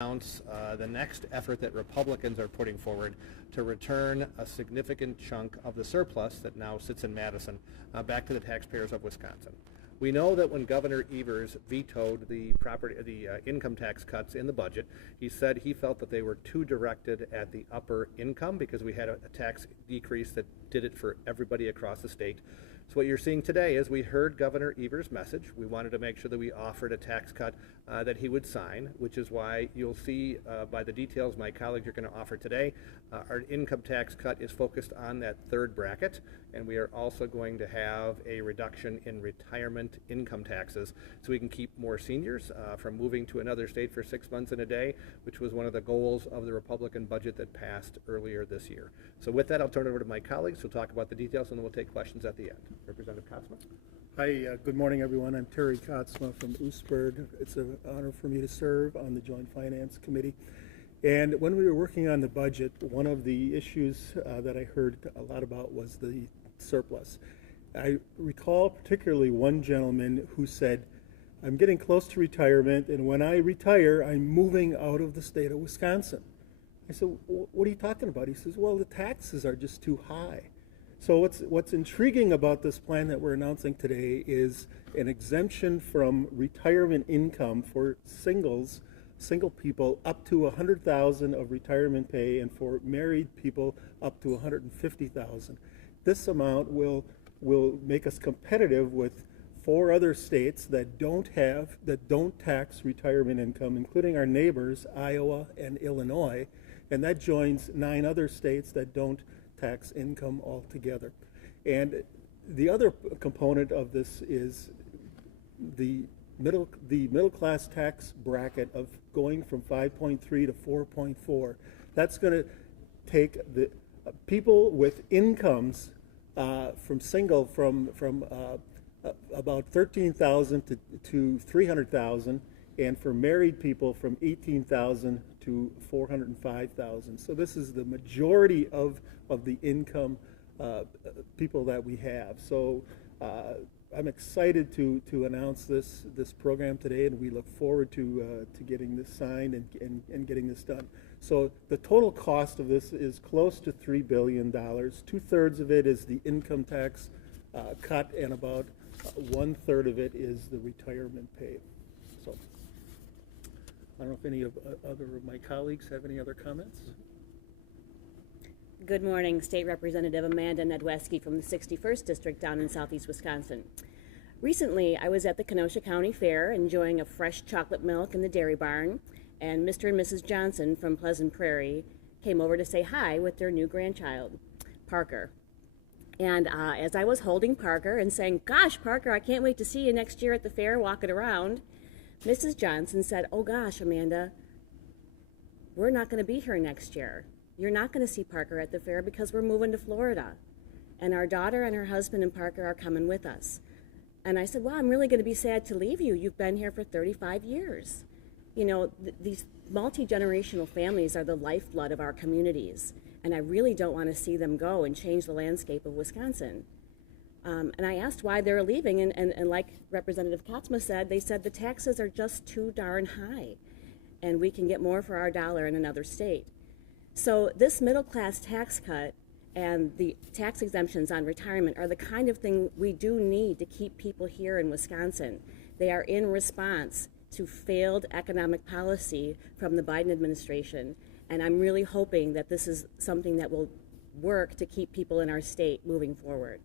announce the next effort that Republicans are putting forward to return a significant chunk of the surplus that now sits in Madison back to the taxpayers of Wisconsin. We know that when Governor Evers vetoed the income tax cuts in the budget, he said he felt that they were too directed at the upper income because we had a tax decrease that did it for everybody across the state. So what you're seeing today is we heard Governor Evers' message. We wanted to make sure that we offered a tax cut that he would sign, which is why you'll see by the details my colleagues are going to offer today, our income tax cut is focused on that third bracket, and we are also going to have a reduction in retirement income taxes so we can keep more seniors from moving to another state for 6 months and a day, which was one of the goals of the Republican budget that passed earlier this year. So with that, I'll turn it over to my colleagues who'll talk about the details, and then we'll take questions at the end. Representative Kotzma. Hi, good morning, everyone. I'm Terry Kotzma from Oostburg. It's an honor for me to serve on the Joint Finance Committee. And when we were working on the budget, one of the issues that I heard a lot about was the surplus. I recall particularly one gentleman who said, I'm getting close to retirement, and when I retire, I'm moving out of the state of Wisconsin. I said, what are you talking about? He says, well, the taxes are just too high. So what's intriguing about this plan that we're announcing today is an exemption from retirement income for single people up to $100,000 of retirement pay, and for married people up to $150,000. This amount will make us competitive with 4 other states that don't tax retirement income, including our neighbors, Iowa and Illinois, and that joins 9 other states that don't tax income altogether. And the other component of this is the middle class tax bracket of going from 5.3 to 4.4. That's going to take the people with incomes from about 13,000 to 300,000, and for married people from 18,000 to 405,000. So this is the majority of the income people that we have. So I'm excited to announce this program today, and we look forward to getting this signed and getting this done. So the total cost of this is close to $3 billion. 2/3 of it is the income tax cut, and about 1/3 of it is the retirement pay. So I don't know if any of my colleagues have any other comments. Good morning, State Representative Amanda Nedweski from the 61st District down in southeast Wisconsin. Recently, I was at the Kenosha County Fair enjoying a fresh chocolate milk in the dairy barn, and Mr. and Mrs. Johnson from Pleasant Prairie came over to say hi with their new grandchild, Parker. And as I was holding Parker and saying, gosh, Parker, I can't wait to see you next year at the fair walking around, Mrs. Johnson said, oh gosh, Amanda, we're not going to be here next year. You're not going to see Parker at the fair because we're moving to Florida. And our daughter and her husband and Parker are coming with us. And I said, well, I'm really going to be sad to leave you. You've been here for 35 years. You know, these multi-generational families are the lifeblood of our communities. And I really don't want to see them go and change the landscape of Wisconsin. And I asked why they're leaving, and like Representative Kotzma said, they said the taxes are just too darn high, and we can get more for our dollar in another state. So this middle class tax cut and the tax exemptions on retirement are the kind of thing we do need to keep people here in Wisconsin. They are in response to failed economic policy from the Biden administration, and I'm really hoping that this is something that will work to keep people in our state moving forward.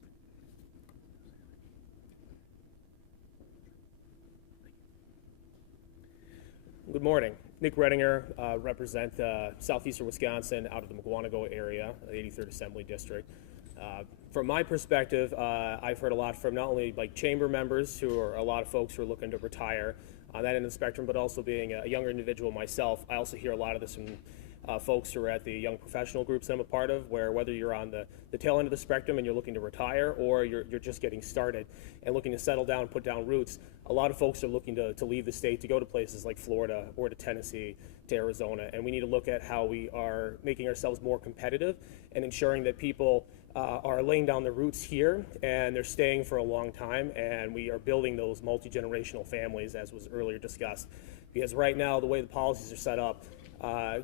Good morning. Nick Redinger, represent southeastern Wisconsin out of the Mukwonago area, the 83rd Assembly District. From my perspective, I've heard a lot from not only like chamber members who are a lot of folks who are looking to retire on that end of the spectrum, but also being a younger individual myself, I also hear a lot of this from folks who are at the young professional groups that I'm a part of, where whether you're on the tail end of the spectrum and you're looking to retire, or you're just getting started and looking to settle down, put down roots, a lot of folks are looking to leave the state to go to places like Florida or to Tennessee, to Arizona, and we need to look at how we are making ourselves more competitive and ensuring that people are laying down their roots here and they're staying for a long time, and we are building those multi-generational families, as was earlier discussed. Because right now, the way the policies are set up,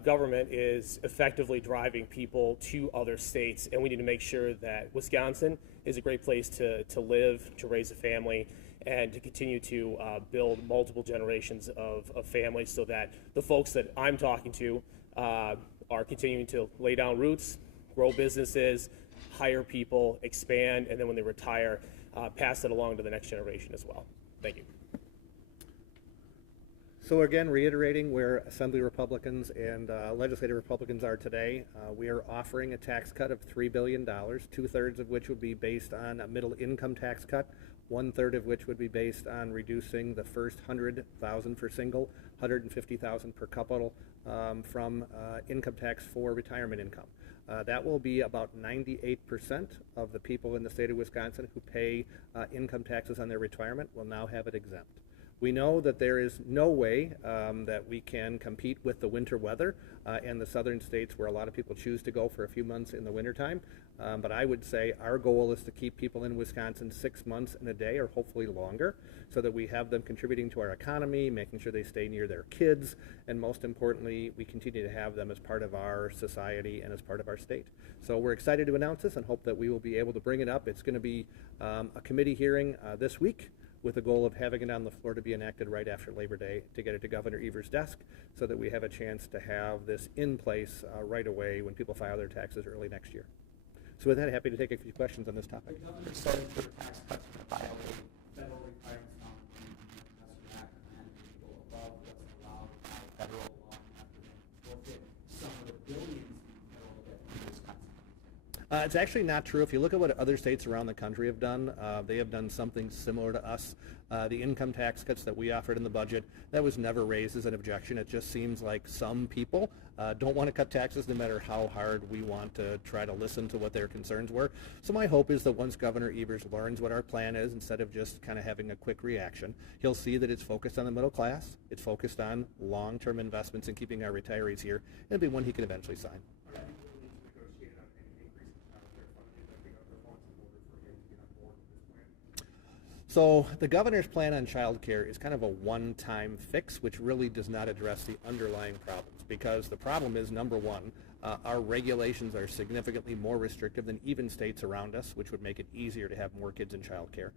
government is effectively driving people to other states, and we need to make sure that Wisconsin is a great place to live, to raise a family, and to continue to build multiple generations of families, so that the folks that I'm talking to are continuing to lay down roots, grow businesses, hire people, expand, and then when they retire, pass it along to the next generation as well. Thank you. So again, reiterating where Assembly Republicans and Legislative Republicans are today, we are offering a tax cut of $3 billion, 2/3 of which would be based on a middle income tax cut, 1/3 of which would be based on reducing the first $100,000 for single, $150,000 per couple from income tax for retirement income. That will be about 98% of the people in the state of Wisconsin who pay income taxes on their retirement will now have it exempt. We know that there is no way that we can compete with the winter weather in the southern states where a lot of people choose to go for a few months in the wintertime. But I would say our goal is to keep people in Wisconsin 6 months in a day, or hopefully longer, so that we have them contributing to our economy, making sure they stay near their kids, and most importantly, we continue to have them as part of our society and as part of our state. So we're excited to announce this and hope that we will be able to bring it up. It's going to be a committee hearing this week, with the goal of having it on the floor to be enacted right after Labor Day to get it to Governor Evers' desk so that we have a chance to have this in place right away when people file their taxes early next year. So with that, happy to take a few questions on this topic. The governor started for tax cuts to violate federal requirements on the Investment Act and people above what's allowed by federal law after they forfeit some of the billions in federal debt in Wisconsin. It's actually not true. If you look at what other states around the country have done, they have done something similar to us. The income tax cuts that we offered in the budget, that was never raised as an objection. It just seems like some people don't want to cut taxes no matter how hard we want to try to listen to what their concerns were. So my hope is that once Governor Evers learns what our plan is, instead of just kind of having a quick reaction, he'll see that it's focused on the middle class, it's focused on long-term investments and keeping our retirees here, and it'll be one he can eventually sign. So the governor's plan on child care is kind of a one-time fix, which really does not address the underlying problems, because the problem is, number one, our regulations are significantly more restrictive than even states around us, which would make it easier to have more kids in child care.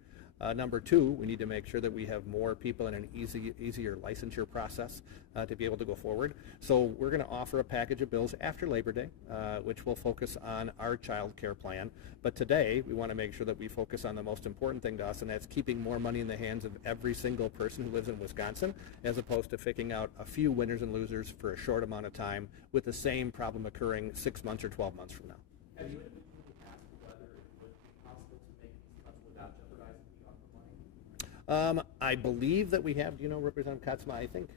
Number two, we need to make sure that we have more people in an easier licensure process to be able to go forward. So we're going to offer a package of bills after Labor Day, which will focus on our child care plan. But today, we want to make sure that we focus on the most important thing to us, and that's keeping more money in the hands of every single person who lives in Wisconsin, as opposed to picking out a few winners and losers for a short amount of time with the same problem occurring 6 months or 12 months from now. Have you individually asked whether it would be possible to make these cuts without jeopardizing the ARPA money? I believe that we have, do you know, Representative Katzma, I think?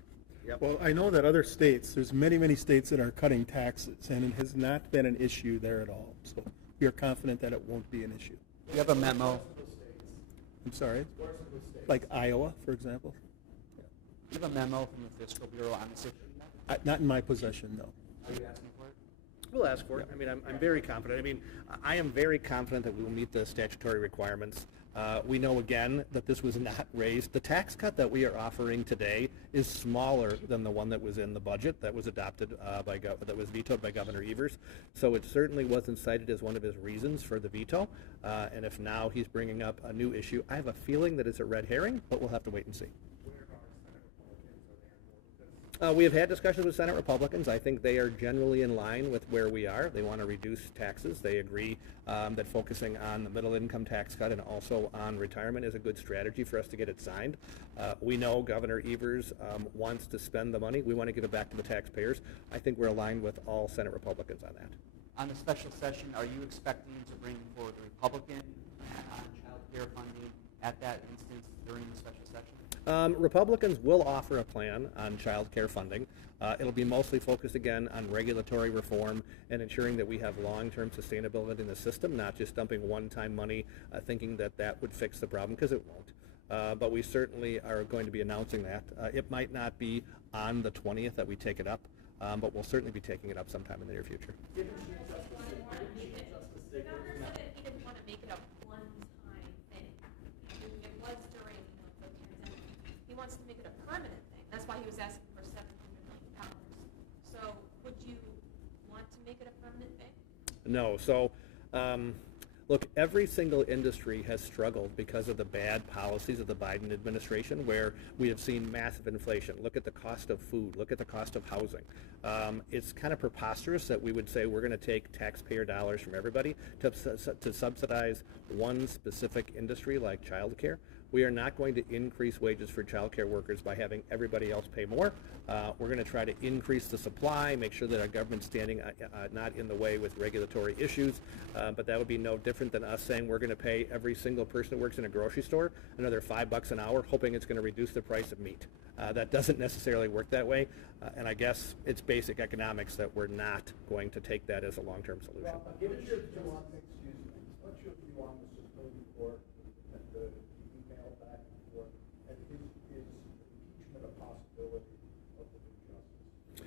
Yep. Well, I know that other states, there's many states that are cutting taxes, and it has not been an issue there at all. So we are confident that it won't be an issue. You have a memo. I'm sorry? Like Iowa, for example? You have a memo from the Fiscal Bureau on this issue yet? Not in my possession, no. Are you asking for it? We'll ask for it. I mean, I'm very confident. I mean, I am very confident that we will meet the statutory requirements. We know, again, that this was not raised. The tax cut that we are offering today is smaller than the one that was in the budget that was adopted that was vetoed by Governor Evers. So it certainly wasn't cited as one of his reasons for the veto. And if now he's bringing up a new issue, I have a feeling that it's a red herring, but we'll have to wait and see. We have had discussions with Senate Republicans. I think they are generally in line with where we are. They want to reduce taxes. They agree that focusing on the middle income tax cut and also on retirement is a good strategy for us to get it signed. We know Governor Evers wants to spend the money. We want to give it back to the taxpayers. I think we're aligned with all Senate Republicans on that. On the special session, are you expecting to bring forward the Republican on child care funding at that instance during the special session? Republicans will offer a plan on child care funding. It'll be mostly focused, again, on regulatory reform and ensuring that we have long-term sustainability in the system, not just dumping one-time money thinking that that would fix the problem, because it won't. But we certainly are going to be announcing that. It might not be on the 20th that we take it up, but we'll certainly be taking it up sometime in the near future. The governor said that he didn't want to make it a one-time thing. It was during the pandemic. He wants to make it a permanent thing. That's why he was asking No. So, look, every single industry has struggled because of the bad policies of the Biden administration, where we have seen massive inflation. Look at the cost of food. Look at the cost of housing. It's kind of preposterous that we would say we're going to take taxpayer dollars from everybody to subsidize one specific industry like childcare. We are not going to increase wages for childcare workers by having everybody else pay more. We're going to try to increase the supply, make sure that our government's standing not in the way with regulatory issues, but that would be no different than us saying we're going to pay every single person that works in a grocery store another $5 an hour, hoping it's going to reduce the price of meat. That doesn't necessarily work that way, and I guess it's basic economics that we're not going to take that as a long-term solution. Well, given your view on, excuse me, what's your view on the Supreme Court and the email back and forth, and is impeachment a possibility of the new justice?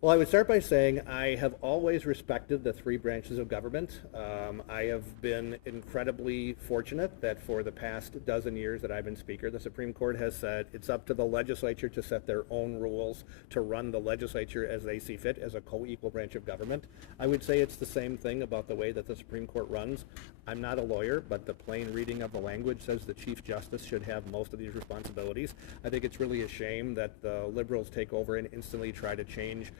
Well, I would start by saying I have always respected the three branches of government. I have been incredibly fortunate that for the past dozen years that I've been Speaker, the Supreme Court has said it's up to the legislature to set their own rules, to run the legislature as they see fit as a co-equal branch of government. I would say it's the same thing about the way that the Supreme Court runs. I'm not a lawyer, but the plain reading of the language says the Chief Justice should have most of these responsibilities. I think it's really a shame that the liberals take over and instantly try to change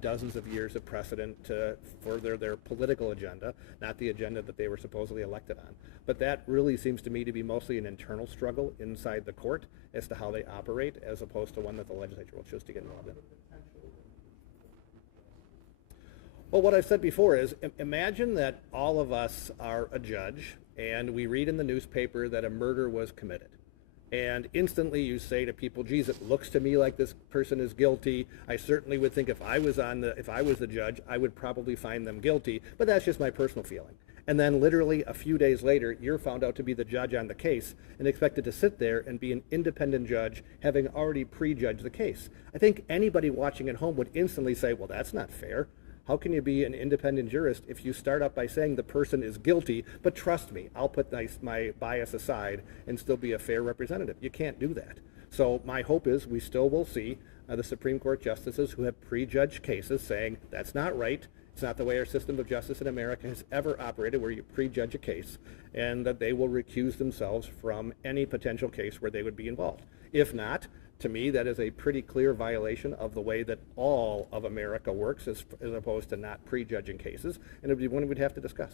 dozens of years of precedent to further their political agenda, not the agenda that they were supposedly elected on. But that really seems to me to be mostly an internal struggle inside the court as to how they operate, as opposed to one that the legislature will choose to get involved in. Well, what I've said before is, imagine that all of us are a judge and we read in the newspaper that a murder was committed. And instantly you say to people, geez, it looks to me like this person is guilty. I certainly would think if I was the judge, I would probably find them guilty, but that's just my personal feeling. And then literally a few days later, you're found out to be the judge on the case and expected to sit there and be an independent judge, having already prejudged the case. I think anybody watching at home would instantly say, well, that's not fair. How can you be an independent jurist if you start up by saying the person is guilty, but trust me, I'll put my bias aside and still be a fair representative? You can't do that. So my hope is we still will see the Supreme Court justices who have prejudged cases saying that's not right. It's not the way our system of justice in America has ever operated, where you prejudge a case, and that they will recuse themselves from any potential case where they would be involved. If not, to me, that is a pretty clear violation of the way that all of America works, as opposed to not prejudging cases, and it would be one we'd have to discuss.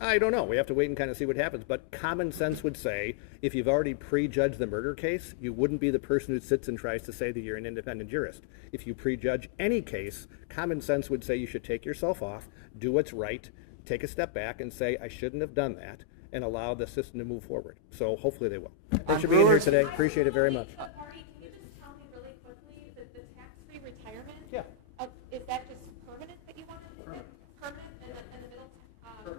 I don't know. We have to wait and kind of see what happens. But common sense would say, if you've already prejudged the murder case, you wouldn't be the person who sits and tries to say that you're an independent jurist. If you prejudge any case, common sense would say you should take yourself off, do what's right, take a step back and say, I shouldn't have done that, and allow the system to move forward. So hopefully they will. Thanks for being here today. Appreciate it very much.